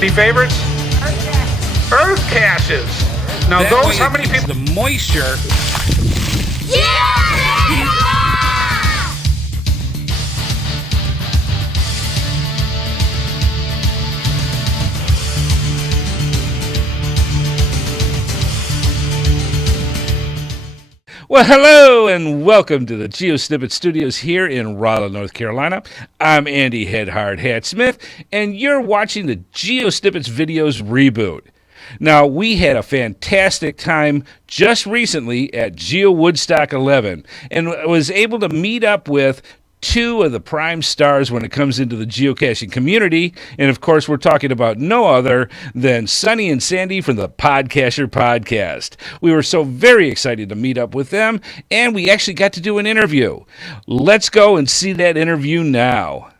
Any favorites? Earth caches. Now That those, way how it many keeps people? the moisture. Well, hello and welcome to the GeoSnippits Studios here in Raleigh, North Carolina. I'm Andy HeadHardHat Smith, and you're watching the GeoSnippits Videos Reboot. Now, we had a fantastic time just recently at GeoWoodstock XI, and was able to meet up with two of the prime stars when it comes into the geocaching community. And of course, we're talking about no other than Sonny and Sandy from the Podcacher Podcast. We were so very excited to meet up with them, and we actually got to do an interview. Let's go and see that interview now.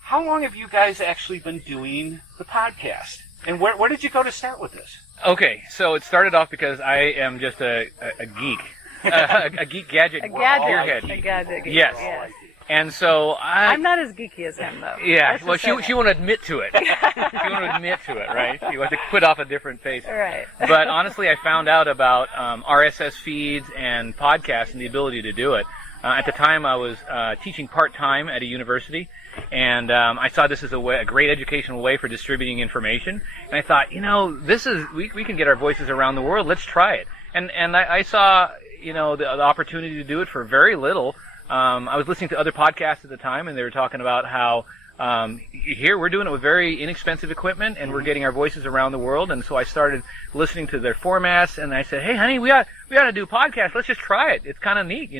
How long have you guys actually been doing the podcast? And where did you go to start with this? Okay, so it started off because I am just a geek. A geek gadget. A gadget. gearhead. A gadget. Yes. Yes. And so I'm not as geeky as him, though. Yeah, Let's well, just say she won't admit to it. She won't admit to it, right? She wants to put off a different face. Right. But honestly, I found out about RSS feeds and podcasts and the ability to do it. At the time, I was teaching part-time at a university, and I saw this as a great educational way for distributing information. And I thought, this is we can get our voices around the world. Let's try it. And I saw, the opportunity to do it for very little. I was listening to other podcasts at the time, and they were talking about how here we're doing it with very inexpensive equipment, and we're getting our voices around the world. And so I started listening to their formats, and I said, "Hey, honey, we ought to do a podcast. Let's just try it. It's kind of neat,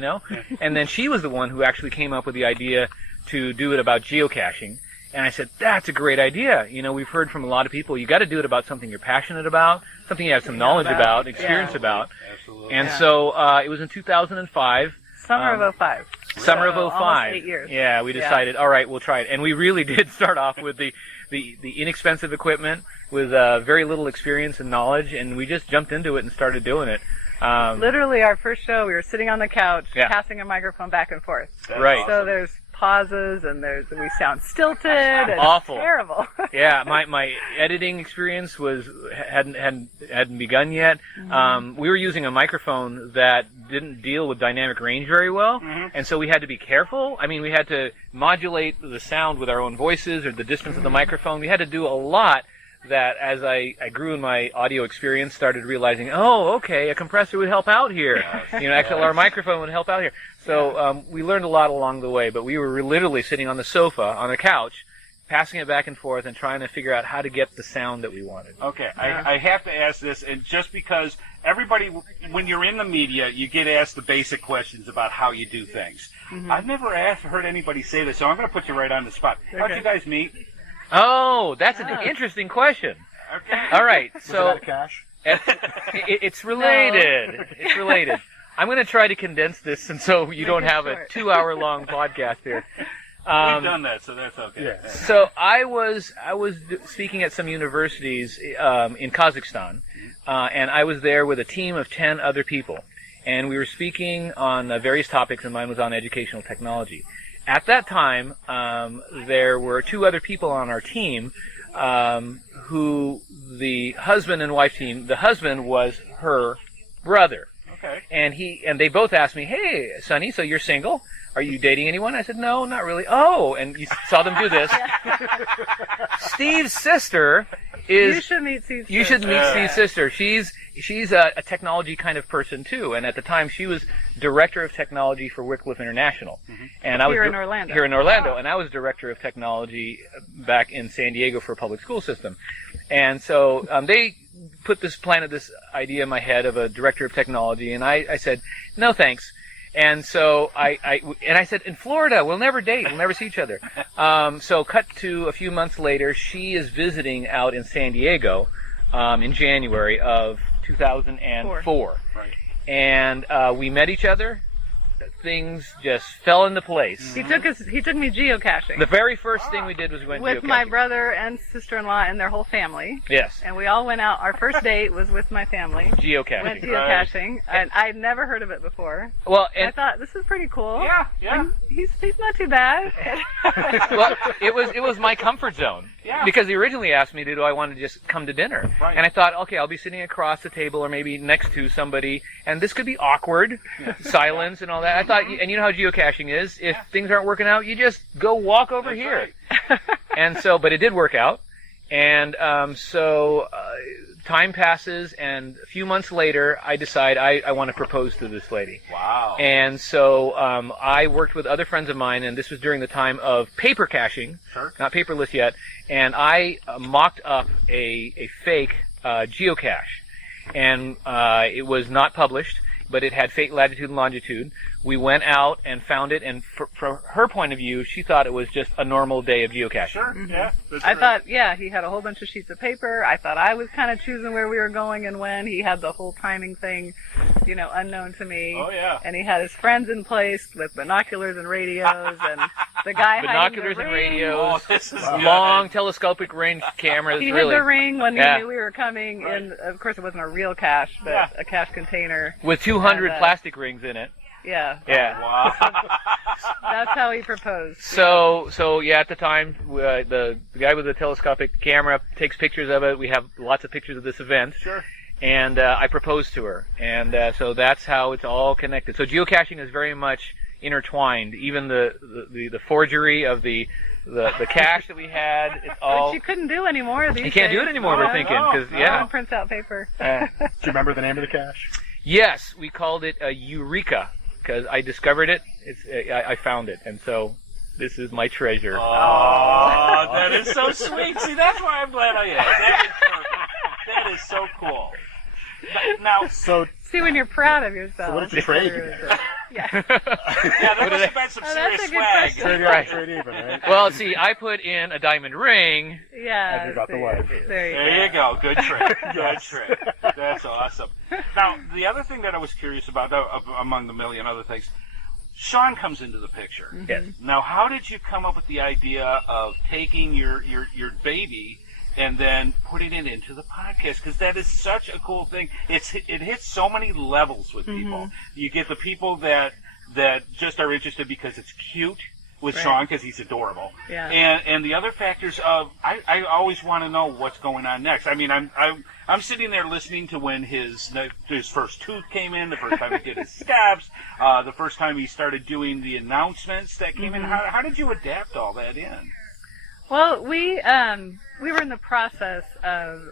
And then she was the one who actually came up with the idea to do it about geocaching. And I said, "That's a great idea. We've heard from a lot of people. You got to do it about something you're passionate about, something you have some knowledge about, experience about." Absolutely. And so it was in 2005. Summer of 05. Summer of 05. Almost 8 years. Yeah, we decided, all right, we'll try it. And we really did start off with the inexpensive equipment with very little experience and knowledge, and we just jumped into it and started doing it. Literally, our first show, we were sitting on the couch, Yeah. passing a microphone back and forth. Right. So there's pauses, and we sound stilted. And Awful. Terrible. Yeah, my editing experience hadn't begun yet. We were using a microphone that didn't deal with dynamic range very well, and so we had to be careful. I mean, we had to modulate the sound with our own voices or the distance of the microphone. We had to do a lot that, as I grew in my audio experience, started realizing, oh, okay, a compressor would help out here. XLR microphone would help out here. So we learned a lot along the way, but we were literally sitting on the sofa, on the couch, passing it back and forth and trying to figure out how to get the sound that we wanted. Okay, I have to ask this, and just because everybody, when you're in the media, you get asked the basic questions about how you do things. I've never heard anybody say this, so I'm going to put you right on the spot. How'd you guys meet? Oh, that's an interesting question. Okay. All right, so cash? it's related. No. It's related. I'm going to try to condense this, and so you don't it have short. a 2-hour-long podcast here. We've done that, so that's okay. Yeah. So I was speaking at some universities in Kazakhstan, and I was there with a team of 10 other people, and we were speaking on various topics, and mine was on educational technology. At that time, there were 2 other people on our team who the husband and wife team. The husband was her brother. Okay. And they both asked me, "Hey, Sonny, so you're single? Are you dating anyone?" I said, "No, not really." Oh, and you saw them do this. Steve's sister is. You should meet Steve's You should meet Steve's sister. She's a technology kind of person too, and at the time she was director of technology for Wycliffe International, and I was Here in Orlando. Here in Orlando, and I was director of technology back in San Diego for a public school system, and so they planted this idea in my head of a director of technology, and I said, "No, thanks." And so I said, "In Florida, we'll never date. We'll never see each other." So cut to a few months later, she is visiting out in San Diego in January of 2004. Right. And we met each other. Things just fell into place. He took me geocaching. The very first thing we did was we went with geocaching. my brother and sister-in-law and their whole family. Yes. And we all went out. Our first date was with my family. Geocaching. Went geocaching, and I'd never heard of it before. Well, And I and thought, this is pretty cool. Yeah, yeah. And he's not too bad. well, it was my comfort zone. Yeah. Because they originally asked me, do I want to just come to dinner? Right. And I thought, okay, I'll be sitting across the table or maybe next to somebody, and this could be awkward, silence and all that. I thought, and you know how geocaching is, if things aren't working out, you just go walk over here. Right. And so, but it did work out. And time passes, and a few months later, I decide I want to propose to this lady. Wow. And so I worked with other friends of mine, and this was during the time of paper caching, not paperless yet, and I mocked up a fake geocache. And it was not published, but it had fake latitude and longitude. We went out and found it, and from her point of view, she thought it was just a normal day of geocaching. Sure, yeah. I thought, he had a whole bunch of sheets of paper. I thought I was kind of choosing where we were going and when. He had the whole timing thing, unknown to me. Oh, yeah. And he had his friends in place with binoculars and radios, and the guy Binoculars hiding and the ring. radios, Oh, this is long telescopic range cameras. He hid really, the ring when he Yeah. knew we were coming, and of course it wasn't a real cache, but a cache container. with 200 And, plastic rings in it. Yeah, Yeah. Wow. that's how he proposed. So at the time, the guy with the telescopic camera takes pictures of it. We have lots of pictures of this event. Sure. And I proposed to her. And so that's how it's all connected. So geocaching is very much intertwined. Even the forgery of the cache that we had, it's all... Which you couldn't do anymore these You can't do days. it anymore, we're thinking. Because, No yeah. one prints out paper. Do you remember the name of the cache? Yes, we called it a Eureka. Because I discovered it. I found it. And so this is my treasure. Oh, that is so sweet. See, that's why I'm glad I asked. That is perfect. That is so cool. Now, So, See, when you're proud of yourself. what did you trade? Yeah. yeah, there must have been some Oh, that's serious a good swag. question. Trade Right. trade even, right? Well, see, I put in a diamond ring. Yeah. And you got the wife. There you go. Good trick. Good trick. That's awesome. Now, the other thing that I was curious about, among the million other things, Sean comes into the picture. Yes. Now, how did you come up with the idea of taking your baby and then putting it into the podcast? Because that is such a cool thing. It hits so many levels with people. You get the people that just are interested because it's cute with Right. Sean because he's adorable. Yeah. And the other factors of I always want to know what's going on next. I mean, I'm sitting there listening to when his first tooth came in, the first time he did his steps, the first time he started doing the announcements that came in. How did you adapt all that in? Well, we were in the process of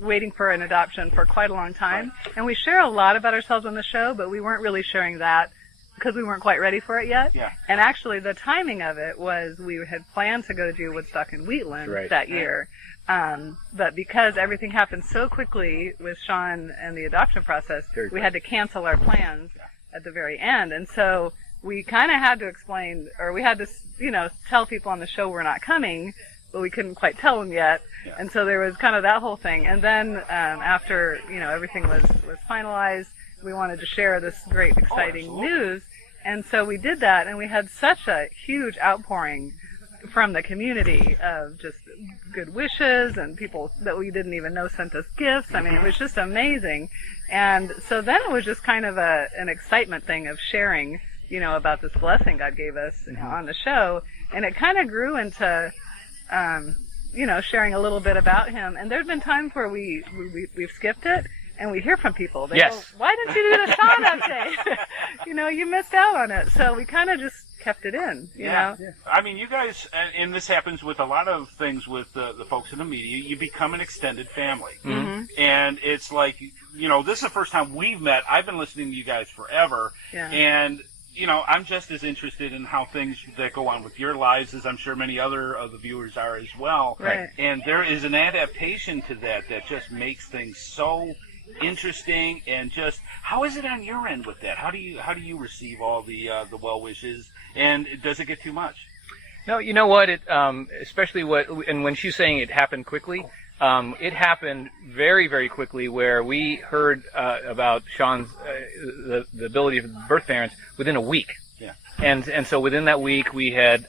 waiting for an adoption for quite a long time, and we share a lot about ourselves on the show, but we weren't really sharing that because we weren't quite ready for it yet. Yeah. And actually, the timing of it was we had planned to go to GeoWoodstock in Wheatland Right. that year, but because everything happened so quickly with Sean and the adoption process, we had to cancel our plans at the very end, and so we kind of had to explain, or we had to, tell people on the show we're not coming, but we couldn't quite tell them yet. Yeah. And so there was kind of that whole thing. And then after, everything was finalized, we wanted to share this great, exciting absolutely. news. And so we did that, and we had such a huge outpouring from the community of just good wishes, and people that we didn't even know sent us gifts. I mean, it was just amazing. And so then it was just kind of an excitement thing of sharing, about this blessing God gave us on the show. And it kind of grew into, sharing a little bit about him. And there's been times where we've skipped it, and we hear from people. They Yes. go, why didn't you do the Sean update? You missed out on it. So we kind of just kept it in, you know? I mean, you guys, and this happens with a lot of things with the folks in the media, you become an extended family. Mm-hmm. And it's like, this is the first time we've met. I've been listening to you guys forever. Yeah. And, I'm just as interested in how things that go on with your lives as I'm sure many other of the viewers are as well. Right. And there is an adaptation to that just makes things so interesting. And just how is it on your end with that? How do you receive all the well wishes, and does it get too much? No, you know what? It especially and when she's saying it happened quickly, it happened very, very quickly. Where we heard about Sean's the ability of birth parents within a week. Yeah. And so within that week we had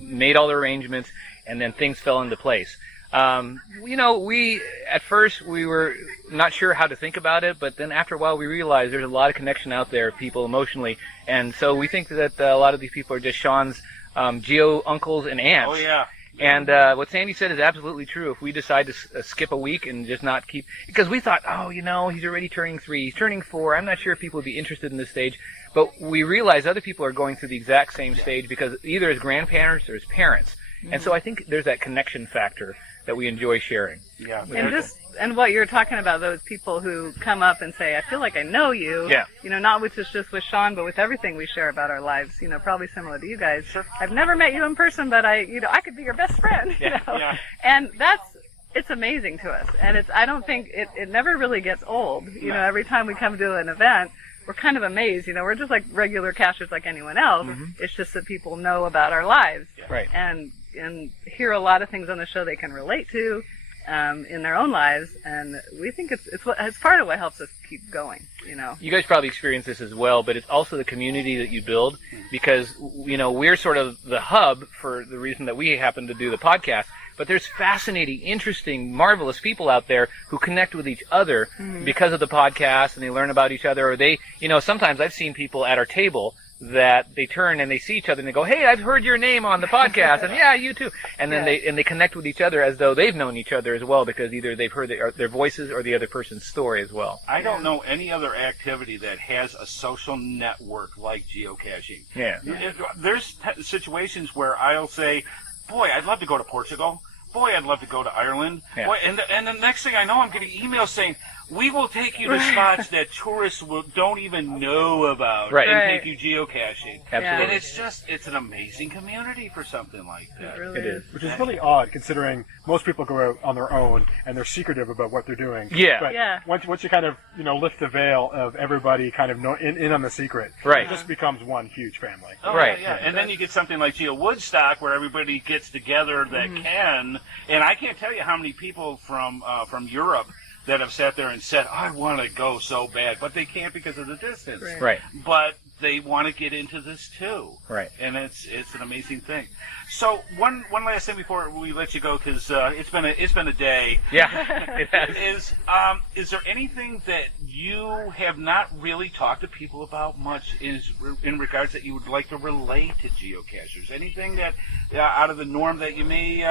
made all the arrangements, and then things fell into place. We at first we were not sure how to think about it, but then after a while we realized there's a lot of connection out there, people emotionally, and so we think that a lot of these people are just Sean's geo uncles and aunts. Oh yeah. And what Sandy said is absolutely true. If we decide to skip a week and just not keep, because we thought, oh, he's already turning 3, he's turning 4. I'm not sure if people would be interested in this stage. But we realize other people are going through the exact same stage because either as grandparents or as parents. And so I think there's that connection factor that we enjoy sharing. Yeah. And what you're talking about, those people who come up and say, I feel like I know you. Yeah. Not just with Sean, but with everything we share about our lives, probably similar to you guys. Sure. I've never met you in person, but I could be your best friend. Yeah. And it's amazing to us. And I don't think it never really gets old. Every time we come to an event, we're kind of amazed. We're just like regular cachers like anyone else. Mm-hmm. It's just that people know about our lives. Right. And hear a lot of things on the show they can relate to in their own lives, and we think it's part of what helps us keep going. You guys probably experience this as well, but it's also the community that you build, because we're sort of the hub for the reason that we happen to do the podcast. But there's fascinating, interesting, marvelous people out there who connect with each other because of the podcast, and they learn about each other. Or they, sometimes I've seen people at our table that they turn and they see each other and they go, "Hey, I've heard your name on the podcast," and "Yeah, you too." And then they connect with each other as though they've known each other as well, because either they've heard their voices or the other person's story as well. I don't know any other activity that has a social network like geocaching. Yeah. There's situations where I'll say, "Boy, I'd love to go to Portugal. Boy, I'd love to go to Ireland." Yeah. Boy, and the next thing I know, I'm getting emails saying, "We will take you to spots that tourists don't even know about, Right. and take you geocaching." Absolutely. And it's an amazing community for something like that. It really It is. Which is really odd, considering most people go out on their own and they're secretive about what they're doing. Yeah. But once you kind of lift the veil of everybody kind of in on the secret, Right. it just becomes one huge family. Oh, Right. Yeah. And then you get something like GeoWoodstock, where everybody gets together that can. And I can't tell you how many people from Europe that have sat there and said, "I want to go so bad," but they can't because of the distance. Right. But they want to get into this too. Right. And it's an amazing thing. So one last thing before we let you go, because it's been a day. Yeah. It has. Is there anything that you have not really talked to people about much in regards that you would like to relate to geocachers? Anything that out of the norm that you may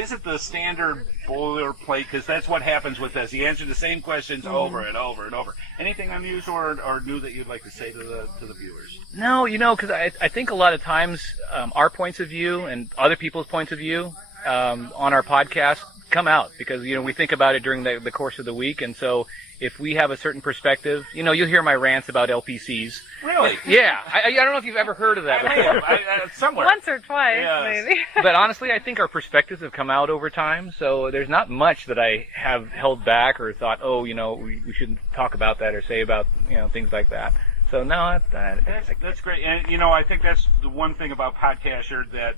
isn't the standard boilerplate, because that's what happens with us. You answer the same questions over and over and over. Anything unusual or new that you'd like to say to the viewers? No, because I think a lot of times our points of view and other people's points of view on our podcast come out, because we think about it during the course of the week, and so if we have a certain perspective, you'll hear my rants about LPCs. Really? Yeah. I don't know if you've ever heard of that before. Somewhere. Once or twice, Yes. maybe. But honestly, I think our perspectives have come out over time, so there's not much that I have held back or thought, we shouldn't talk about that or say about, things like that. So no, that's great. And I think that's the one thing about Podcacher that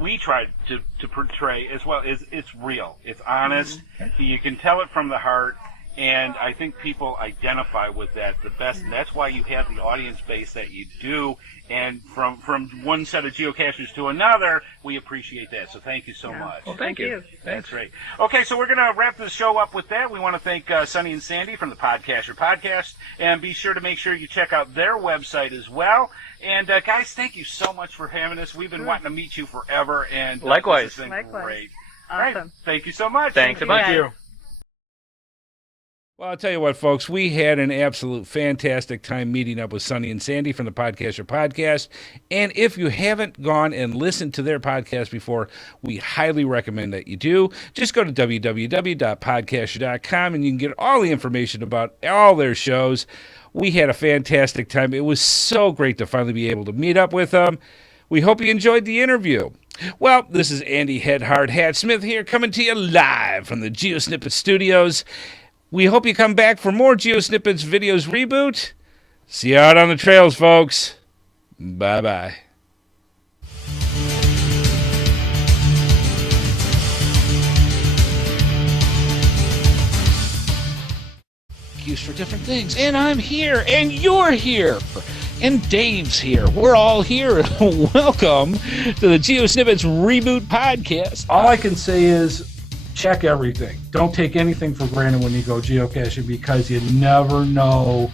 we try to portray as well, is it's real. It's honest. You can tell it from the heart. And I think people identify with that the best. And that's why you have the audience base that you do. And from one set of geocachers to another, we appreciate that. So thank you so much. Well, thank you. That's great. Okay, so we're going to wrap the show up with that. We want to thank Sonny and Sandy from the Podcacher Podcast. And be sure to make sure you check out their website as well. And guys, thank you so much for having us. We've been wanting to meet you forever. And likewise. This has been Likewise. great. Awesome. All right, thank you so much. Thanks a bunch. Thank you. Well, I'll tell you what, folks, we had an absolute fantastic time meeting up with Sonny and Sandy from the Podcacher Podcast. And if you haven't gone and listened to their podcast before, we highly recommend that you do. Just go to www.podcacher.com and you can get all the information about all their shows. We had a fantastic time. It was so great to finally be able to meet up with them. We hope you enjoyed the interview. Well, this is Andy HeadHardHat Smith here, coming to you live from the GeoSnippits Studios. We hope you come back for more GeoSnippits Videos Reboot. See you out on the trails, folks. Bye-bye. Used for different things. And I'm here, and you're here, and Dave's here. We're all here. Welcome to the GeoSnippits Reboot Podcast. All I can say is check everything. Don't take anything for granted when you go geocaching, because you never know